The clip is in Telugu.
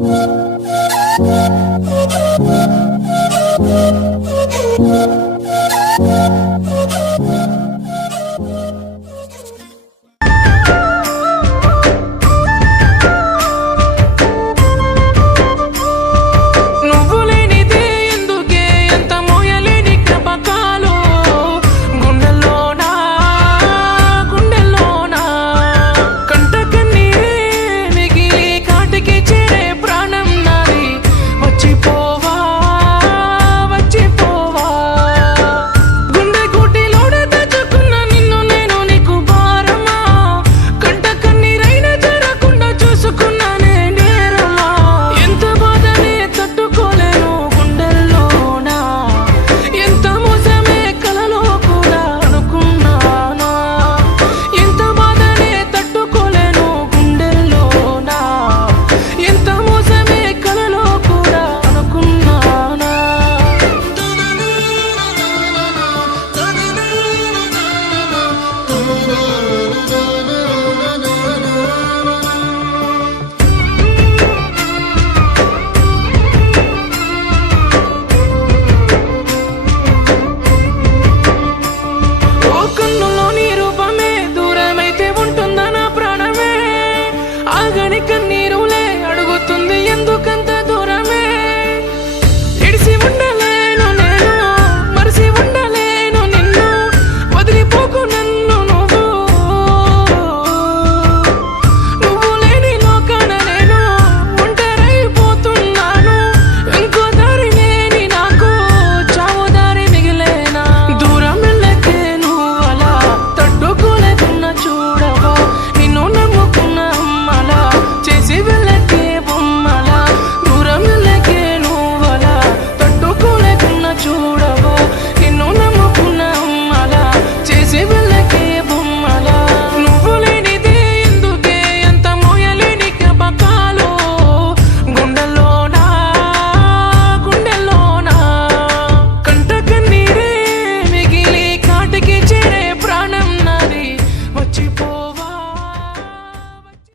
Thank you. కన్నులో నీ రూపమే దూరమైతే ఉంటుందా నా ప్రాణమే? ఆగని కన్నీ